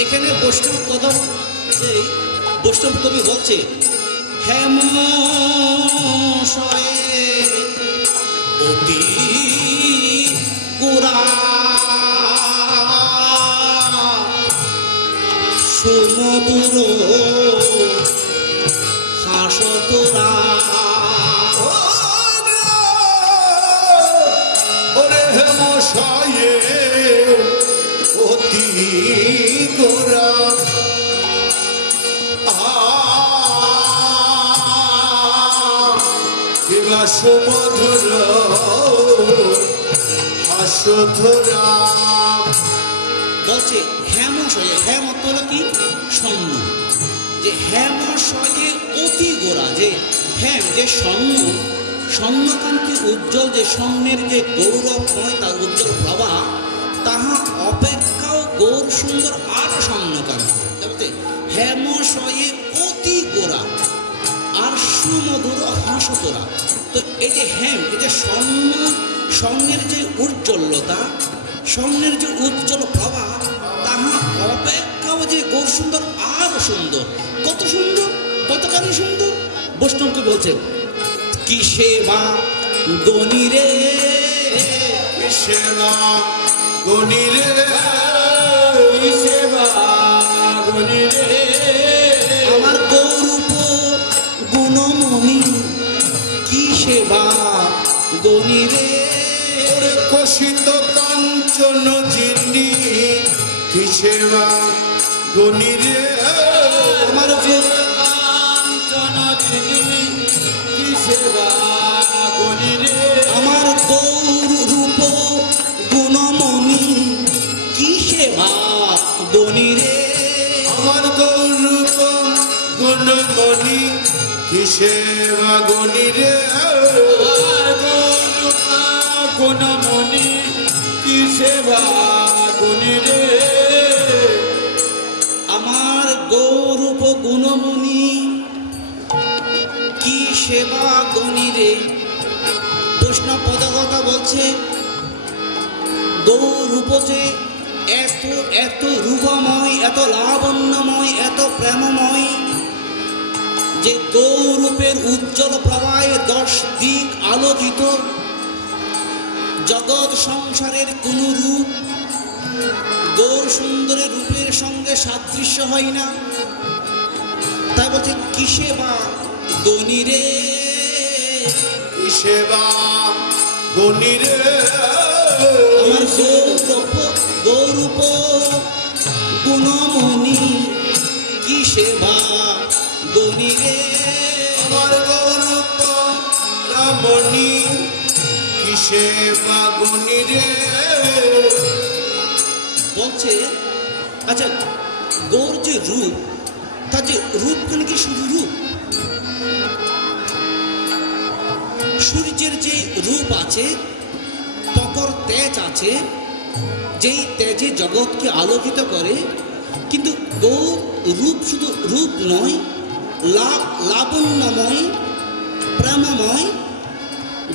এখানে বৈষ্ণব কথা, এই বৈষ্ণব কবি বলছে হেম অতি গোরা সমুদ্র হাসতরা ওরে হেম সায়ে অতি গোরা কিবা সুমধুর হাসধরা। বলছে হেমশয়ে, হেম অর্থ হলো কি স্বর্ণ, যে হেমশয়ে অতি গোরা, যে হেম যে স্বর্ণ, স্বর্ণকান্তি উজ্জ্বল, যে স্বর্ণের যে গৌরবময় তার উজ্জ্বল প্রভা, তাহা অপেক্ষাও গৌর সুন্দর আর স্বর্ণকান্তি। বলতে হেমশয়ে অতি গোরা আর সুমধুর হাসতরা। তো এই যে হেম, এই যে স্বর্ণ, স্বর্ণের যে উজ্জ্বলতা, স্বর্ণের যে উজ্জ্বল প্রভা, তাহা অপেক্ষাও যে গৌর সুন্দর আর সুন্দর। কত সুন্দর, কতখানি সুন্দর। বৈষ্ণবকে বলছে কিসে বা গণিরে, কিসে বা গণিরে, কিসে বা গণিরে আমার গৌরূপ গুণমণি, কিসে বা গণিরে কষিত কাঞ্চন জিন্দি, কিসে বা গণিরে আমার কাঞ্চন জিন্দি, কিসে বা গণিরে আমার গৌরূপ গুণমণি, কিসে বা গণিরে আমার গৌরূপ গুণমণি, কিসে বা গণিরে গুণমণি, কিসে বা গণিরে আমার গৌরূপ গুণমণি, কি সেবা গণিরে। বৈষ্ণব পদকথা বলছে গৌরূপ যে এত এত রূপময়, এত লাবণ্যময়, এত প্রেমময়, যে গৌরূপের উজ্জ্বল প্রভায় 10 দিক আলোকিত। জগৎ সংসারের কোন রূপ গৌর সুন্দরের রূপের সঙ্গে সাদৃশ্য হয় না। তাই বলছে কিসে বা গণিরে, কিসে বা গণিরে আমার গৌরূপ গুণমণি, কিসে বা গণিরে আমার গৌরূপ রমণী, কিসে বা গণিরে। বলছে আচ্ছা গৌর যে রূপ, তার যে রূপ মানে কি শুধু রূপ? সূর্যের যে রূপ আছে, প্রখর তেজ আছে, যেই তেজে জগৎকে আলোকিত করে, কিন্তু গৌর রূপ শুধু রূপ নয়, লাবণ্যময়, প্রেমময়।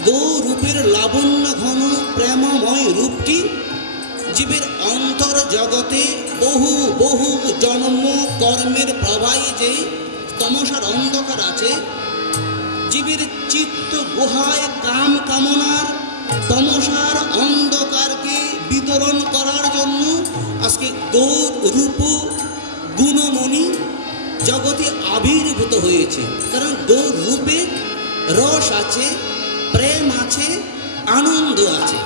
গৌর রূপের লাবণ্য ঘন প্রেমময় রূপটি জীবের অন্তর জগতে বহু বহু জন্ম কর্মের প্রবাহে যে তমসার অন্ধকার আছে, জীবের চিত্ত গুহায় কাম কামনার তমসার অন্ধকারকে বিতরণ করার জন্য আজকে গৌর রূপ গুণমণি জগতে আবির্ভূত হয়েছে। কারণ গৌর রূপে রস আছে, প্রেম আছে, আনন্দ আছে।